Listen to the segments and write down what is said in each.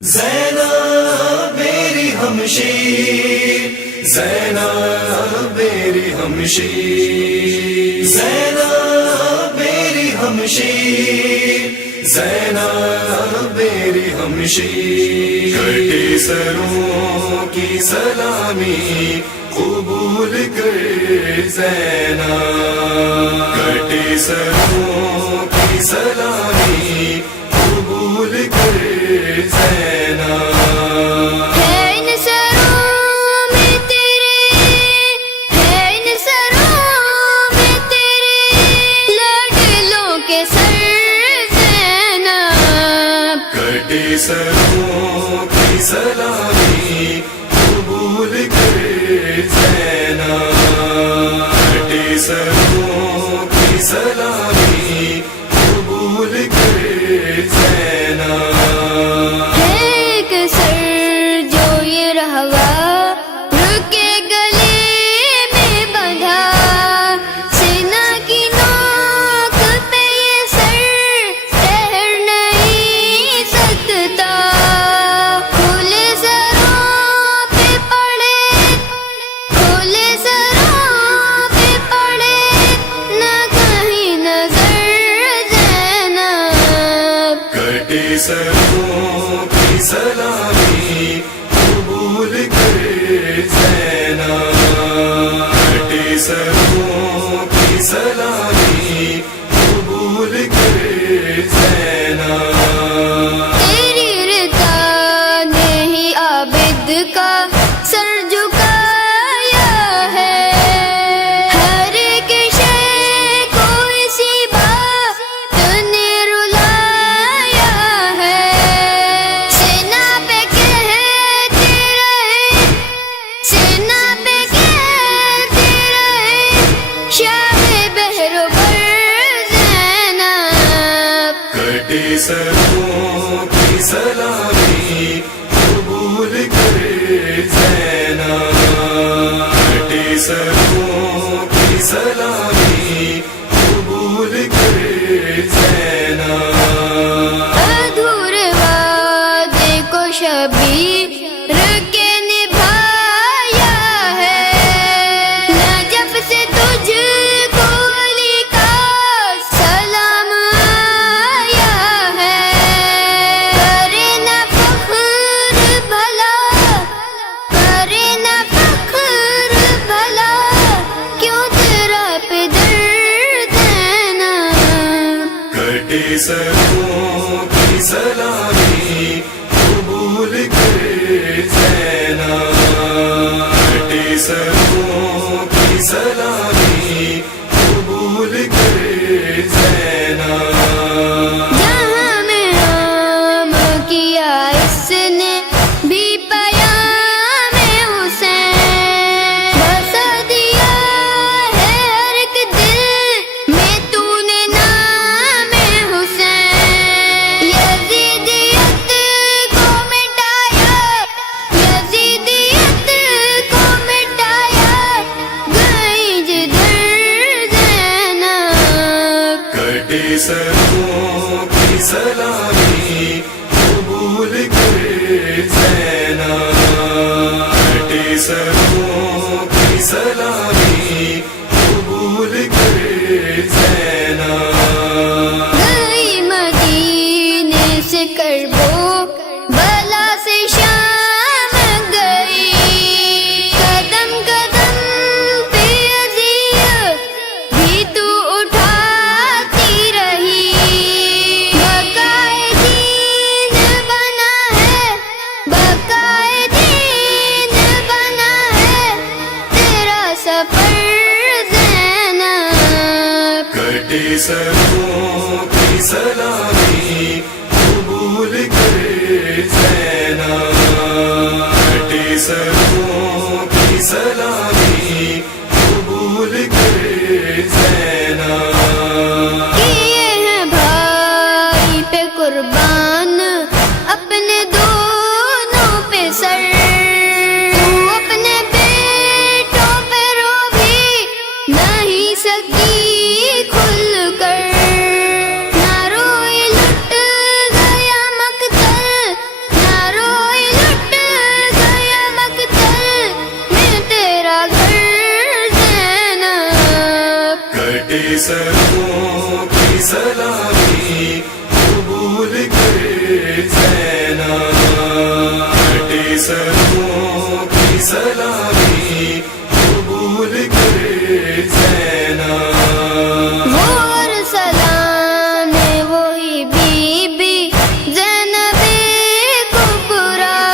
زینب میری ہمشیر، زینب میری ہمشیر، زینب میری ہمشیر، زینب میری ہمشیر، کٹے سروں کی سلامی قبول کر زینب، کٹے سروں کی سلامی قبول کر زینب۔ سروں کی سلامی قبول کر زینب، کٹے سروں کی سلامی قبول کر زینب۔ ایک سر جو یہ رہوا رکے گلے میں بندھا، سینا کی نوک پہ یہ سر ٹھہر نہیں سکتا، کھلے سروں پہ پڑے، کھلے سروں پہ پڑے نہ کہیں نظر زینب، کٹے سروں کی سلامی قبول کر زینب، کٹے سروں کی سلامی قبول کر زینب۔ تیری رضا نے ہی عابد کا سر جھکایا ہے، ہر ایک شے کو اسی بات نے رلایا ہے، سینا پہ کہتے رہے، سینا پہ کہتے رہے شاہ بحر بر زینب، کٹے سروں کی سلامی قبول کر زینب، کٹے سروں کی سلامی قبول کر زینب۔ ادھورے وعدے کو شبیر کے نبھایا ہے، نجف سے تجھ کو علی کا سلام آیا ہے، کرے نہ فخر بھلا، کرے نہ فخر بھلا، کیوں تیرا پدر زینب، کٹے سروں کی سلامی قبول کر زینب، کٹے سروں کی سلامی قبول کر زینب۔ جہاں میں عام کیا اس نے بھی پیام حسین، بسا دیا ہے ہر ایک دل میں تو نے نام حسین، یزیدیت کو مٹایا، یزیدیت کو مٹایا، گئی جدھر زینب، کٹے سروں کی سلامی قبول کر زینب، کٹے سروں کی سلامی قبول کر زینب۔ گئی مدینے سے کربو بلا سے شام گئی، قدم قدم پہ اذیت بھی تو اٹھاتی رہی، بقائے دین بنا ہے، بقائے دین بنا ہے تیرا سفر زینب، کٹے سروں کی سلامی قبول کر زینب، کٹے سروں کی سلامی قبول کر زینب۔ کیے ہیں بھائی پہ قربان اپنے دونوں پہ سر، تو اپنے بیٹوں پہ رو بھی نہیں سکی کھل کر، نہ روئی لٹ گیا مقتل، نہ قبول کر زینب کٹے سروں کی سلامی قبول کر زینب اور سلام وہی بی بی زینب کبریٰ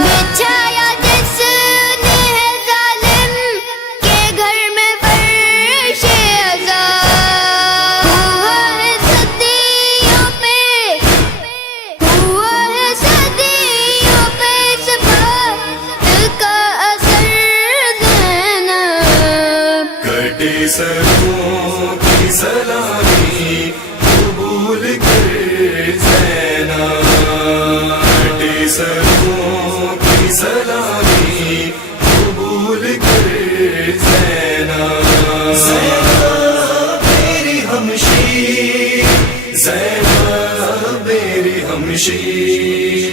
بچھایا جس نے ہے ظالم کے گھر میں فرش عذاب ہوا ہے صدیوں پہ اس بات کا اثر زینب کٹے سروں کی سلامی قبول کر زینب کٹے سروں کی سلامی قبول کر زینب زینب میری ہمشیر زینب میری ہمشیر